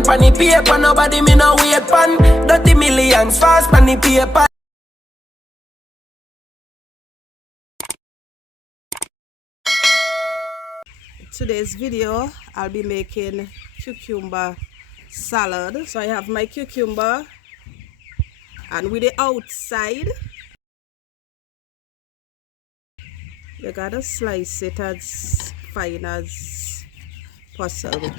line pan the paper, nobody me no wait pan. 30 millions fast pan the paper. Today's video, I'll be making cucumber salad. So I have my cucumber, and with the outside, you gotta slice it as fine as possible.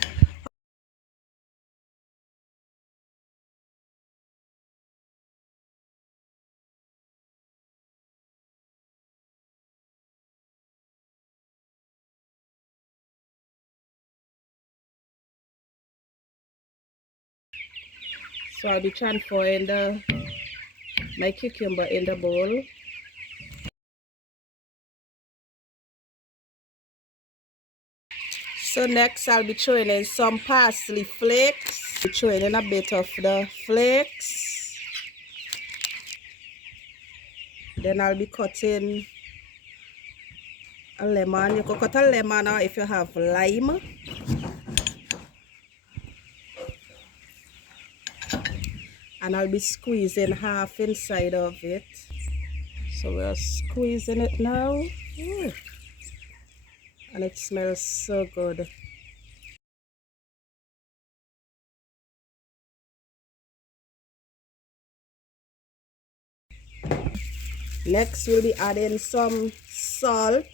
So I'll be transferring my cucumber in the bowl. So next I'll be throwing in some parsley flakes. I'll be throwing in a bit of the flakes. Then I'll be cutting a lemon. You can cut a lemon or if you have lime. And I'll be squeezing half inside of it. So we're squeezing it now. Ooh. And it smells so good. Next we'll be adding some salt.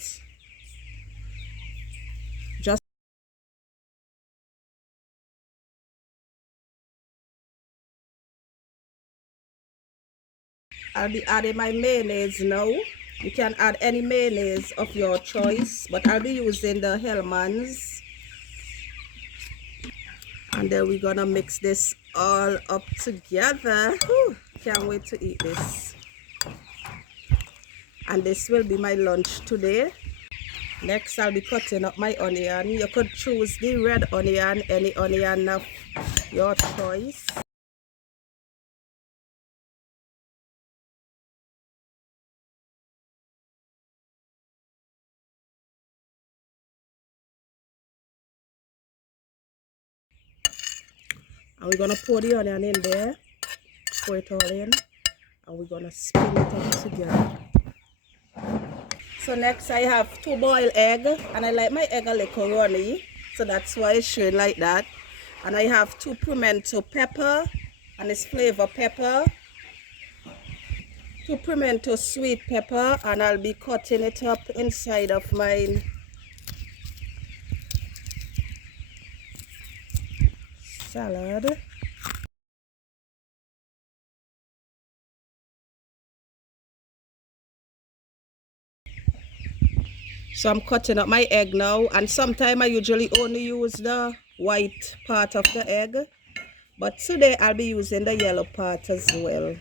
I'll be adding my mayonnaise now. You can add any mayonnaise of your choice, but I'll be using the Hellmann's. And then we're gonna mix this all up together. Whew, can't wait to eat this. And this will be my lunch today. Next I'll be cutting up my onion. You could choose the red onion, any onion of your choice. And we're gonna pour the onion in there, pour it all in, and we're gonna spin it up together. So next I have 2 boiled eggs, and I like my egg a little runny, so that's why it's showing like that. And I have 2 pimento pepper, and it's flavor pepper, 2 pimento sweet pepper, and I'll be cutting it up inside of my salad. So I'm cutting up my egg now, and sometimes I usually only use the white part of the egg, but today I'll be using the yellow part as well.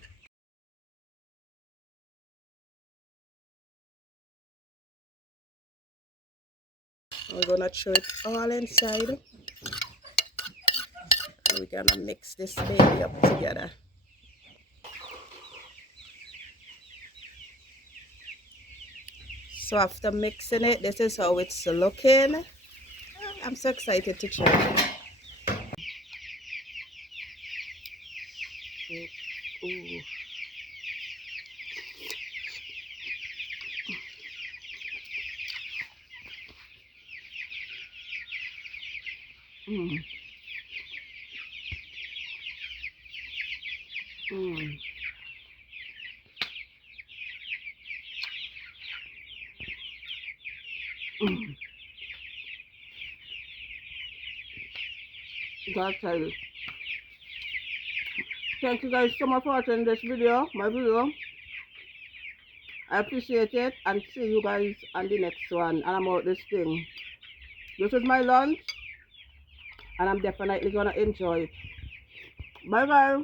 We're gonna throw it all inside, and we're gonna mix this baby up together. So after mixing it, this is how it's looking. I'm so excited to try it. Ooh. Mm. Mm. Mm. Gotta tell you. Thank you guys so much for watching this video, my video. I appreciate it, and see you guys on the next one. And I'm out this thing. This is my lunch, and I'm definitely gonna enjoy it. Bye bye.